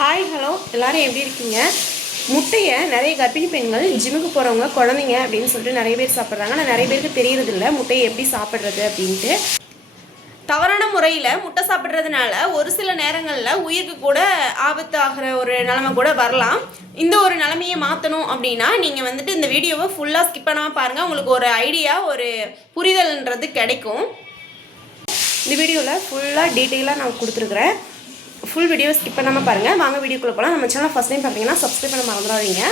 Hi hello எல்லோரும் எப்படி இருக்கீங்க? முட்டையை நிறைய கர்ப்பிணி பெண்கள் ஜிம்முக்கு போகிறவங்க குழந்தைங்க அப்படின்னு சொல்லிட்டு நிறைய பேர் சாப்பிட்றாங்க. ஆனால் நிறைய பேருக்கு தெரியறதில்ல முட்டையை எப்படி சாப்பிட்றது அப்படின்ட்டு. தவறான முறையில் முட்டை சாப்பிட்றதுனால ஒரு சில நேரங்களில் உயிருக்கு கூட ஆபத்து ஆகிற ஒரு நிலைமை கூட வரலாம். இந்த ஒரு நிலைமையை மாற்றணும் அப்படின்னா நீங்கள் வந்துட்டு இந்த வீடியோவை ஃபுல்லாக ஸ்கிப் பண்ணாமல் பாருங்கள். உங்களுக்கு ஒரு ஐடியா, ஒரு புரிதல்ன்றது கிடைக்கும். இந்த வீடியோவில் ஃபுல்லாக டீட்டெயிலாக நான் கொடுத்துருக்குறேன். ஃபுல் வீடியோ ஸ்கிப் பண்ணாமல் பாருங்கள். வாங்க வீடியோக்குள்ளே போகலாம். நம்ம சேனல் ஃபஸ்ட் டைம் பார்த்தீங்கன்னா சப்ஸ்கிரைப் பண்ண மறந்துடாதீங்க.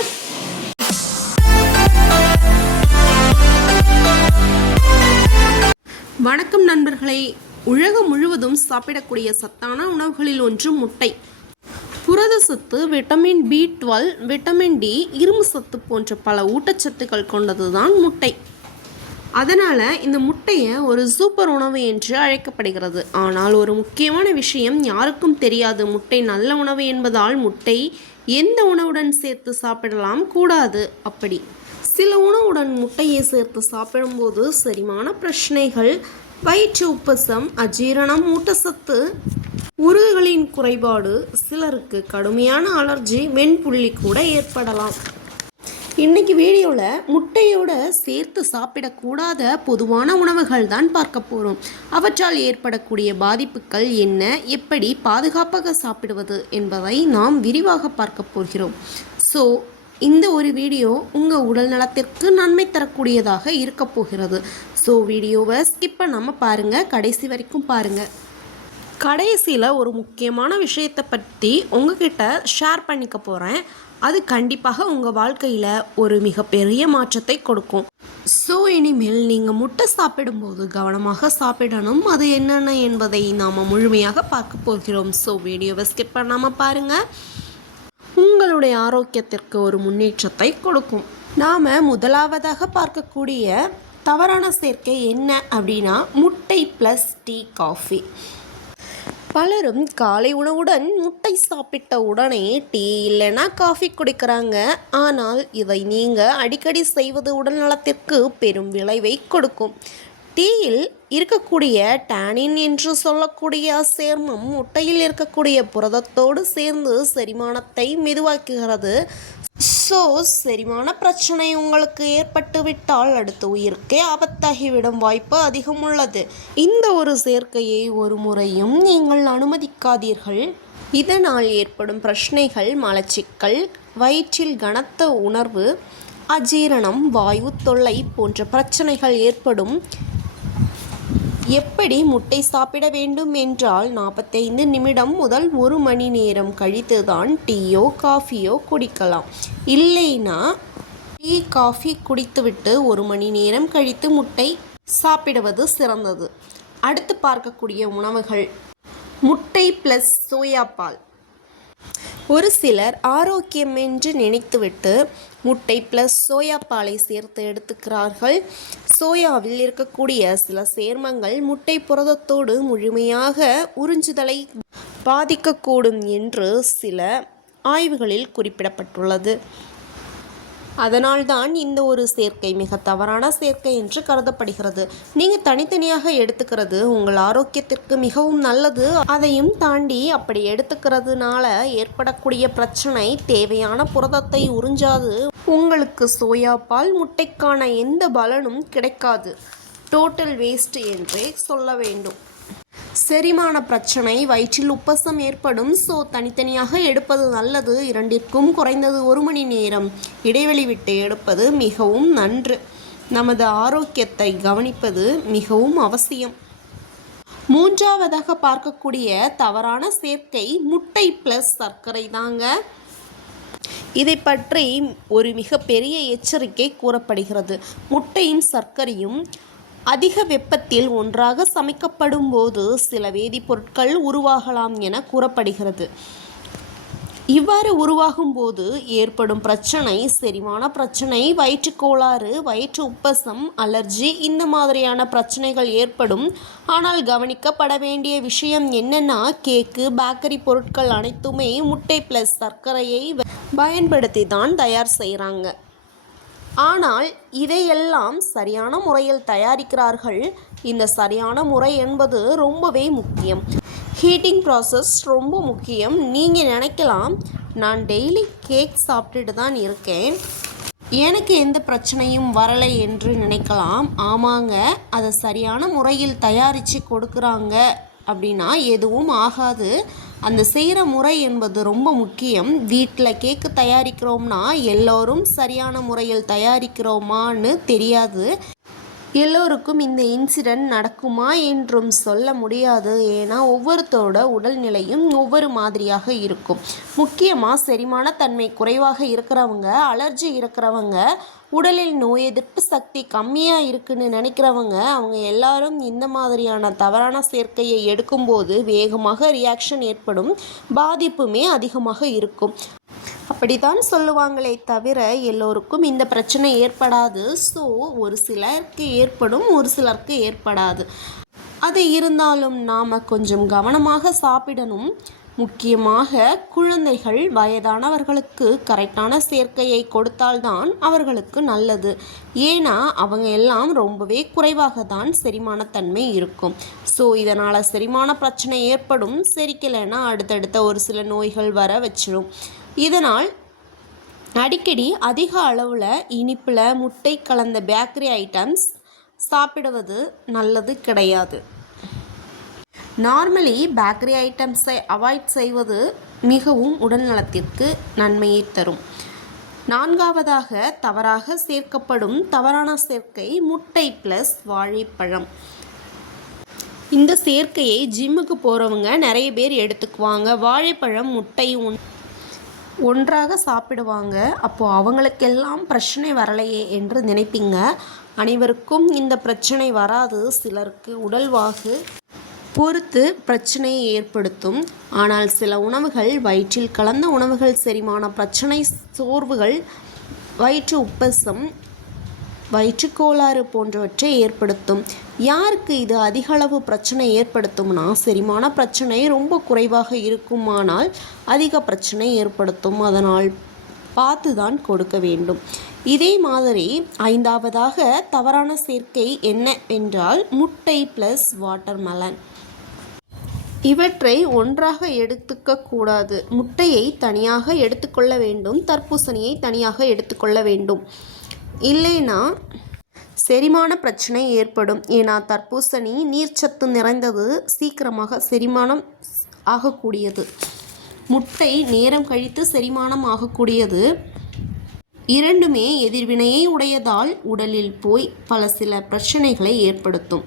வணக்கம் நண்பர்களை. உலகம் முழுவதும் சாப்பிடக்கூடிய சத்தான உணவுகளில் ஒன்று முட்டை. புரத சத்து, விட்டமின் B12, விட்டமின் D, இரும்பு சத்து போன்ற பல ஊட்டச்சத்துக்கள் கொண்டது தான் முட்டை. அதனால் இந்த முட்டையை ஒரு சூப்பர் உணவு என்று அழைக்கப்படுகிறது. ஆனால் ஒரு முக்கியமான விஷயம் யாருக்கும் தெரியாது. முட்டை நல்ல உணவு என்பதால் முட்டை எந்த உணவுடன் சேர்த்து சாப்பிடலாம் கூடாது. அப்படி சில உணவுடன் முட்டையை சேர்த்து சாப்பிடும்போது செரிமான பிரச்சனைகள், வயிற்று உப்பசம், அஜீரணம், ஊட்டச்சத்து உருதுகளின் குறைபாடு, சிலருக்கு கடுமையான அலர்ஜி, வெண்புள்ளி கூட ஏற்படலாம். இன்றைக்கி வீடியோவில் முட்டையோடு சேர்த்து சாப்பிடக்கூடாத பொதுவான உணவுகள் தான் பார்க்க போகிறோம். அவற்றால் ஏற்படக்கூடிய பாதிப்புகள் என்ன, எப்படி பாதுகாப்பாக சாப்பிடுவது என்பதை நாம் விரிவாக பார்க்க போகிறோம். ஸோ இந்த ஒரு வீடியோ உங்கள் உடல் நலத்திற்கு நன்மை தரக்கூடியதாக இருக்க போகிறது. ஸோ வீடியோவை ஸ்கிப் பண்ணாமல் பாருங்கள், கடைசி வரைக்கும் பாருங்கள். கடைசியில் ஒரு முக்கியமான விஷயத்தை பற்றி உங்ககிட்ட ஷேர் பண்ணிக்க போகிறேன். அது கண்டிப்பாக உங்கள் வாழ்க்கையில் ஒரு மிகப்பெரிய மாற்றத்தை கொடுக்கும். ஸோ இனிமேல் நீங்கள் முட்டை சாப்பிடும்போது கவனமாக சாப்பிடணும். அது என்னென்ன என்பதை நாம் முழுமையாக பார்க்க போகிறோம். ஸோ வீடியோவை ஸ்கிப் பண்ணாமல் பாருங்கள். உங்களுடைய ஆரோக்கியத்திற்கு ஒரு முன்னேற்றத்தை கொடுக்கும். நாம் முதலாவதாக பார்க்கக்கூடிய தவறான சேர்க்கை என்ன அப்படின்னா முட்டை ப்ளஸ் டீ, காஃபி. பலரும் காலை உணவுடன் முட்டை சாப்பிட்ட உடனே டீ இல்லைன்னா காஃபி குடிக்கிறாங்க. ஆனால் இதை நீங்கள் அடிக்கடி செய்வது உடல் நலத்திற்கு பெரும் விளைவை கொடுக்கும். டீயில் இருக்கக்கூடிய டானின் என்று சொல்லக்கூடிய சேர்மம் முட்டையில் இருக்கக்கூடிய புரதத்தோடு சேர்ந்து செரிமானத்தை மெதுவாக்குகிறது. ஸோ செரிமான பிரச்சனை உங்களுக்கு ஏற்பட்டு விட்டால் அடுத்த உயிருக்கே ஆபத்தாகிவிடும் வாய்ப்பு அதிகம் உள்ளது. இந்த ஒரு சேர்க்கையை ஒரு முறையும் நீங்கள் அனுமதிக்காதீர்கள். இதனால் ஏற்படும் பிரச்சனைகள் மலச்சிக்கல், வயிற்றில் கனத்த உணர்வு, அஜீரணம், வாயு தொல்லை போன்ற பிரச்சனைகள் ஏற்படும். எப்படி முட்டை சாப்பிட வேண்டும் என்றால் 45 நிமிடம் முதல் 1 மணி நேரம் கழித்து தான் டீயோ காஃபியோ குடிக்கலாம். இல்லைன்னா டீ காஃபி குடித்துவிட்டு 1 மணி நேரம் கழித்து முட்டை சாப்பிடுவது சிறந்தது. அடுத்து பார்க்கக்கூடிய உணவுகள் முட்டை ப்ளஸ் சோயாபால். ஒரு சிலர் ஆரோக்கியம் என்று நினைத்துவிட்டு முட்டை ப்ளஸ் சோயாபாலை சேர்த்து எடுத்துக்கிறார்கள். சோயாவில் இருக்கக்கூடிய சில சேர்மங்கள் முட்டை புரதத்தோடு முழுமையாக உறிஞ்சுதலை பாதிக்கக்கூடும் என்று சில ஆய்வுகளில் குறிப்பிடப்பட்டுள்ளது. அதனால்தான் இந்த ஒரு சேர்க்கை மிக தவறான சேர்க்கை என்று கருதப்படுகிறது. நீங்கள் தனித்தனியாக எடுத்துக்கிறது உங்கள் ஆரோக்கியத்திற்கு மிகவும் நல்லது. அதையும் தாண்டி அப்படி எடுத்துக்கிறதுனால ஏற்படக்கூடிய பிரச்சனை தேவையான புரதத்தை உறிஞ்சாது. உங்களுக்கு சோயாபால் முட்டைக்கான எந்த பலனும் கிடைக்காது. டோட்டல் வேஸ்ட் என்றே சொல்ல வேண்டும். செரிமான பிரச்சனை, வயிற்றில் உப்பசம் ஏற்படும். ஸோ தனித்தனியாக எடுப்பது நல்லது. இரண்டிற்கும் குறைந்தது 1 மணி நேரம் இடைவெளி விட்டு எடுப்பது மிகவும் நன்று. நமது ஆரோக்கியத்தை கவனிப்பது மிகவும் அவசியம். மூன்றாவதாக பார்க்கக்கூடிய தவறான சேர்க்கை முட்டை ப்ளஸ் சர்க்கரை தாங்க. இதை பற்றி ஒரு மிகப்பெரிய எச்சரிக்கை கூறப்படுகிறது. முட்டையும் சர்க்கரையும் அதிக வெப்பத்தில் ஒன்றாக சமைக்கப்படும் போது சில வேதிப்பொருட்கள் உருவாகலாம் என கூறப்படுகிறது. இவ்வாறு உருவாகும் போது ஏற்படும் பிரச்சனை செரிமான பிரச்சனை, வயிற்றுக்கோளாறு, வயிற்று உப்பசம், அலர்ஜி, இந்த மாதிரியான பிரச்சனைகள் ஏற்படும். ஆனால் கவனிக்கப்பட வேண்டிய விஷயம் என்னென்னா, கேக்கு, பேக்கரி பொருட்கள் அனைத்துமே முட்டை ப்ளஸ் சர்க்கரையை பயன்படுத்தி தான் தயார் செய்கிறாங்க. ஆனால் இதையெல்லாம் சரியான முறையில் தயாரிக்கிறார்கள். இந்த சரியான முறை என்பது ரொம்பவே முக்கியம். ஹீட்டிங் ப்ராசஸ் ரொம்ப முக்கியம். நீங்கள் நினைக்கலாம், நான் டெய்லி கேக் சாப்பிட்டுட்டு தான் இருக்கேன், எனக்கு எந்த பிரச்சனையும் வரலை என்று நினைக்கலாம். ஆமாங்க, அதை சரியான முறையில் தயாரித்து கொடுக்குறாங்க அப்படின்னா எதுவும் ஆகாது. அந்த செய்கிற முறை என்பது ரொம்ப முக்கியம். வீட்டில் கேக்கு தயாரிக்கிறோம்னா எல்லோரும் சரியான முறையில் தயாரிக்கிறோமான்னு தெரியாது. எல்லோருக்கும் இந்த இன்சிடெண்ட் நடக்குமா என்றும் சொல்ல முடியாது. ஏன்னா ஒவ்வொருத்தரோட உடல்நிலையும் ஒவ்வொரு மாதிரியாக இருக்கும். முக்கியமாக செரிமான தன்மை குறைவாக இருக்கிறவங்க, அலர்ஜி இருக்கிறவங்க, உடலில் நோய் எதிர்ப்பு சக்தி கம்மியாக இருக்குன்னு நினைக்கிறவங்க, அவங்க எல்லாரும் இந்த மாதிரியான தவறான சேர்க்கையை எடுக்கும்போது வேகமாக ரியாக்ஷன் ஏற்படும், பாதிப்புமே அதிகமாக இருக்கும். அப்படித்தான் சொல்லுவாங்களே தவிர எல்லோருக்கும் இந்த பிரச்சனை ஏற்படாது. ஸோ ஒரு சிலருக்கு ஏற்படும், ஒரு சிலருக்கு ஏற்படாது. அது இருந்தாலும் நாம் கொஞ்சம் கவனமாக சாப்பிடணும். முக்கியமாக குழந்தைகள், வயதானவர்களுக்கு கரெக்டான சேர்க்கையை கொடுத்தால்தான் அவர்களுக்கு நல்லது. ஏன்னா அவங்க எல்லாம் ரொம்பவே குறைவாக தான் செரிமானத்தன்மை இருக்கும். ஸோ இதனால் செரிமான பிரச்சனை ஏற்படும். செரிக்கலைன்னா அடுத்தடுத்த ஒரு சில நோய்கள் வர வச்சிடும். இதனால் அடிக்கடி அதிக அளவில் இனிப்பில் முட்டை கலந்த பேக்கரி ஐட்டம்ஸ் சாப்பிடுவது நல்லது கிடையாது. நார்மலி பேக்கரி ஐட்டம்ஸை அவாய்ட் செய்வது மிகவும் உடல் நலத்திற்கு நன்மையை தரும். 4ஆவதாக தவறாக சேர்க்கப்படும் தவறான சேர்க்கை முட்டை ப்ளஸ் வாழைப்பழம். இந்த சேர்க்கையை ஜிம்முக்கு போகிறவங்க நிறைய பேர் எடுத்துக்குவாங்க. வாழைப்பழம் முட்டை ஒன்றாக சாப்பிடுவாங்க. அப்போது அவங்களுக்கெல்லாம் பிரச்சனை வரலையே என்று நினைப்பீங்க. அனைவருக்கும் இந்த பிரச்சனை வராது. சிலருக்கு உடல்வாகு பொறுத்து பிரச்சனையை ஏற்படுத்தும். ஆனால் சில உணவுகள், வயிற்றில் கலந்த உணவுகள் செரிமான பிரச்சனை, சோர்வுகள், வயிற்று உப்பசம், வயிற்றுக்கோளாறு போன்றவற்றை ஏற்படுத்தும். யாருக்கு இது அதிக அளவு பிரச்சனை ஏற்படுத்தும்னா, செரிமான பிரச்சனை ரொம்ப குறைவாக இருக்குமானால் அதிக பிரச்சனை ஏற்படுத்தும். அதனால் பார்த்து தான் கொடுக்க வேண்டும். இதே மாதிரி 5ஆவதாக தவறான சேர்க்கை என்னவென்றால் முட்டை ப்ளஸ் வாட்டர்மெலன். இவற்றை ஒன்றாக எடுத்துக்க கூடாது. முட்டையை தனியாக எடுத்துக்கொள்ள வேண்டும், தர்பூசணியை தனியாக எடுத்துக்கொள்ள வேண்டும். இல்லைன்னா செரிமான பிரச்சனை ஏற்படும். ஏன்னா தர்பூசணி நீர்ச்சத்து நிறைந்தது, சீக்கிரமாக செரிமானம் ஆகக்கூடியது. முட்டை நேரம் கழித்து செரிமானம் ஆகக்கூடியது. இரண்டுமே எதிர்வினையை உடையதால் உடலில் போய் சில பிரச்சனைகளை ஏற்படுத்தும்.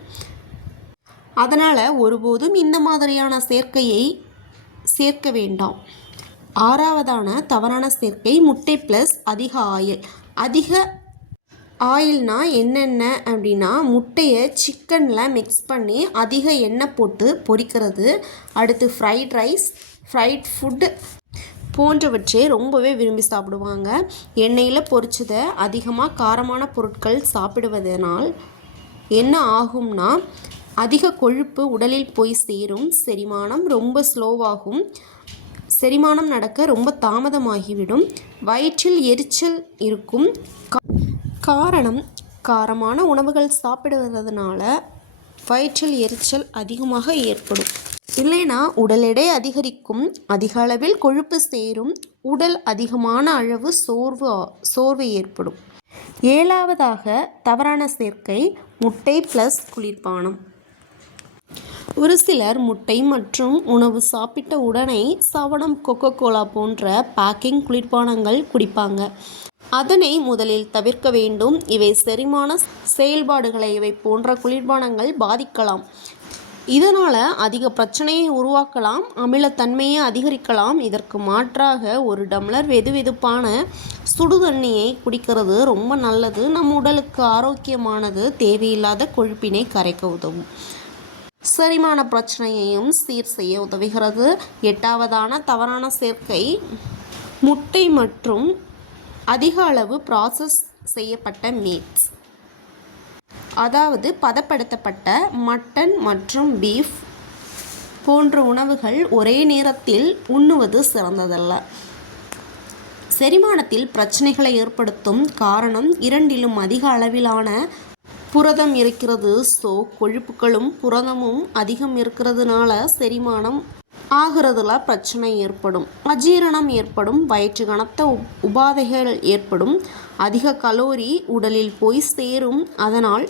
அதனால் ஒருபோதும் இந்த மாதிரியான சேர்க்கையை சேர்க்க வேண்டாம். 6ஆவதான தவறான சேர்க்கை முட்டை ப்ளஸ் அதிக ஆயில். அதிக ஆயில்னா என்னென்ன அப்படின்னா, முட்டையை சிக்கனில் மிக்ஸ் பண்ணி அதிக எண்ணெய் போட்டு பொரிக்கிறது. அடுத்து ஃப்ரைட் ரைஸ், ஃப்ரைட் ஃபுட் போன்றவற்றை ரொம்பவே விரும்பி சாப்பிடுவாங்க. எண்ணெயில் பொரிச்சதை அதிகமாக காரமான பொருட்கள் சாப்பிடுவதனால் என்ன ஆகும்னா, அதிக கொழுப்பு உடலில் போய் சேரும். செரிமானம் ரொம்ப ஸ்லோவாகும். செரிமானம் நடக்க ரொம்ப தாமதமாகிவிடும். வயிற்றில் எரிச்சல் இருக்கும். காரணம், காரமான உணவுகள் சாப்பிடுவதனால வயிற்றில் எரிச்சல் அதிகமாக ஏற்படும். இல்லைனா உடல் எடை அதிகரிக்கும், அதிக அளவில் கொழுப்பு சேரும், உடல் அதிகமான அளவு சோர்வு ஏற்படும். 7ஆவதாக தவறான சேர்க்கை முட்டை ப்ளஸ் குளிர்பானம். ஒரு சிலர் முட்டை மற்றும் உணவு சாப்பிட்ட உடனே சவனம், கொக்கோகோலா போன்ற பேக்கிங் குளிர்பானங்கள் குடிப்பாங்க. அதனை முதலில் தவிர்க்க வேண்டும். இவை செரிமான செயல்பாடுகளை இவை போன்ற குளிர்பானங்கள் பாதிக்கலாம். இதனால் அதிக பிரச்சனையை உருவாக்கலாம், அமிலத்தன்மையை அதிகரிக்கலாம். இதற்கு மாற்றாக ஒரு டம்ளர் வெதுவெதுப்பான சுடுதண்ணியை குடிக்கிறது ரொம்ப நல்லது. நம் உடலுக்கு ஆரோக்கியமானது. தேவையில்லாத கொழுப்பினை கரைக்க உதவும். செரிமான பிரச்சனையையும் சீர் செய்ய உதவுகிறது. 8ஆவதான தவறான சேர்க்கை முட்டை மற்றும் அதிக அளவு ப்ராசஸ் செய்யப்பட்ட மீட்ஸ். அதாவது பதப்படுத்தப்பட்ட மட்டன் மற்றும் பீஃப் போன்ற உணவுகள் ஒரே நேரத்தில் உண்ணுவது சிறந்ததல்ல. செரிமானத்தில் பிரச்சனைகளை ஏற்படுத்தும். காரணம், இரண்டிலும் அதிக அளவிலான புரதம் இருக்கிறது. ஸோ கொழுப்புகளும் புரதமும் அதிகம் இருக்கிறதுனால செரிமானம் ஆகிறதுல பிரச்சனை ஏற்படும், அஜீரணம் ஏற்படும், வயிற்று கனத்த உபாதைகள் ஏற்படும், அதிக கலோரி உடலில் போய் சேரும். அதனால்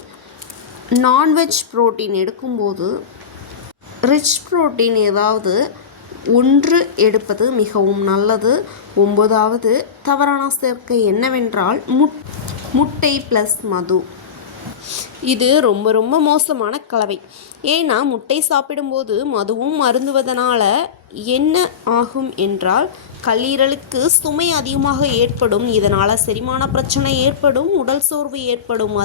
நான்வெஜ் புரோட்டீன் எடுக்கும்போது ரிச் புரோட்டீன் ஏதாவது ஒன்று எடுப்பது மிகவும் நல்லது. 9வது தவறான சேர்க்கை என்னவென்றால் முட்டை ப்ளஸ் மது. இது ரொம்ப ரொம்ப மோசமான கலவை. ஏன்னா முட்டை சாப்பிடும்போது மதுவும் அருந்துவதனால என்ன ஆகும் என்றால் கல்லீரலுக்கு சுமை அதிகமாக ஏற்படும். இதனால் செரிமான பிரச்சனை ஏற்படும், உடல் சோர்வு ஏற்படும்.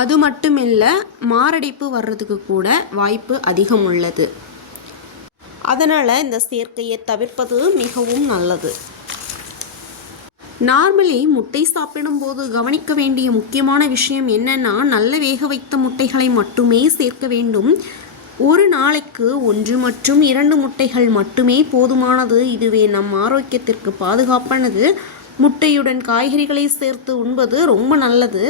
அது மட்டுமில்லை, மாரடைப்பு வர்றதுக்கு கூட வாய்ப்பு அதிகம் உள்ளது. அதனால் இந்த சேர்க்கையை தவிர்ப்பது மிகவும் நல்லது. நார்மலி முட்டை சாப்பிடும்போது கவனிக்க வேண்டிய முக்கியமான விஷயம் என்னென்னா, நல்ல வேக வைத்த முட்டைகளை மட்டுமே சேர்க்க வேண்டும். ஒரு நாளைக்கு 1 மற்றும் 2 முட்டைகள் மட்டுமே போதுமானது. இதுவே நம் ஆரோக்கியத்திற்கு பாதுகாப்பானது. முட்டையுடன் காய்கறிகளை சேர்த்து உண்பது ரொம்ப நல்லது.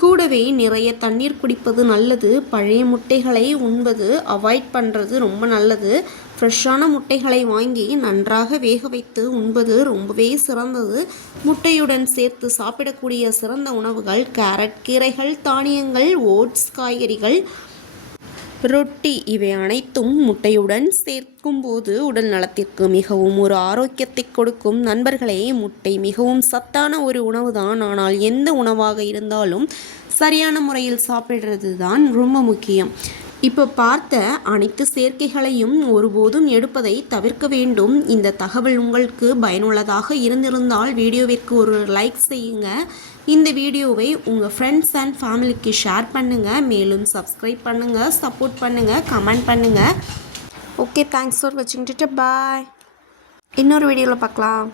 கூடவே நிறைய தண்ணீர் குடிப்பது நல்லது. பழைய முட்டைகளை உண்பது அவாய்ட் பண்ணுறது ரொம்ப நல்லது. ஃப்ரெஷ்ஷான முட்டைகளை வாங்கி நன்றாக வேக வைத்து உண்பது ரொம்பவே சிறந்தது. முட்டையுடன் சேர்த்து சாப்பிடக்கூடிய சிறந்த உணவுகள் கேரட், கீரைகள், தானியங்கள், ஓட்ஸ், காய்கறிகள், ரொட்டி. இவை அனைத்தும் முட்டையுடன் சேர்க்கும்போது உடல் நலத்திற்கு மிகவும் ஒரு ஆரோக்கியத்தை கொடுக்கும். நண்பர்களே, முட்டை மிகவும் சத்தான ஒரு உணவு தான். ஆனால் எந்த உணவாக இருந்தாலும் சரியான முறையில் சாப்பிடுறது தான் ரொம்ப முக்கியம். இப்போ பார்த்த அனைத்து சேர்க்கைகளையும் ஒருபோதும் எடுப்பதை தவிர்க்க வேண்டும். இந்த தகவல் உங்களுக்கு பயனுள்ளதாக இருந்திருந்தால் வீடியோவிற்கு ஒரு லைக் செய்யுங்க. இந்த வீடியோவை உங்கள் ஃப்ரெண்ட்ஸ் அண்ட் ஃபேமிலிக்கு ஷேர் பண்ணுங்கள். மேலும் சப்ஸ்கிரைப் பண்ணுங்கள், சப்போர்ட் பண்ணுங்கள், கமெண்ட் பண்ணுங்கள். ஓகே, தேங்க்ஸ் ஃபார் வாட்சிங். பாய். இன்னொரு வீடியோவில் பார்க்கலாம்.